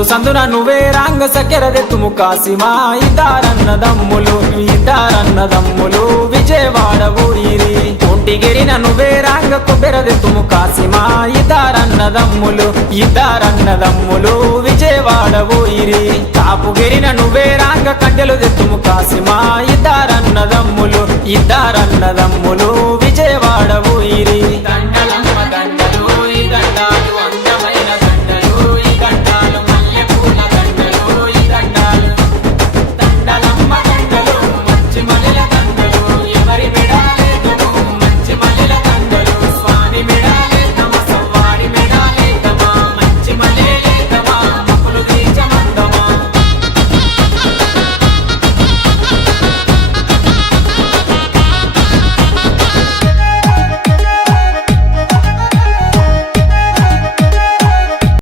సందు సందున నువ్వే రాంగ సకెరదెత్తుము కాసిమా ఇద్దరన్నదమ్ములు విజయవాడ ఊరిరి ఒంటిగిరిన నువ్వే రాంగ కొబ్బెరదెత్తుము కాసిమా ఇద్దరన్నదమ్ములు విజయవాడ ఊరిరి కాపుగిరిన నువ్వే రాంగ కండెలు దెత్తుము కాసిమా ఇద్దరన్నదమ్ములు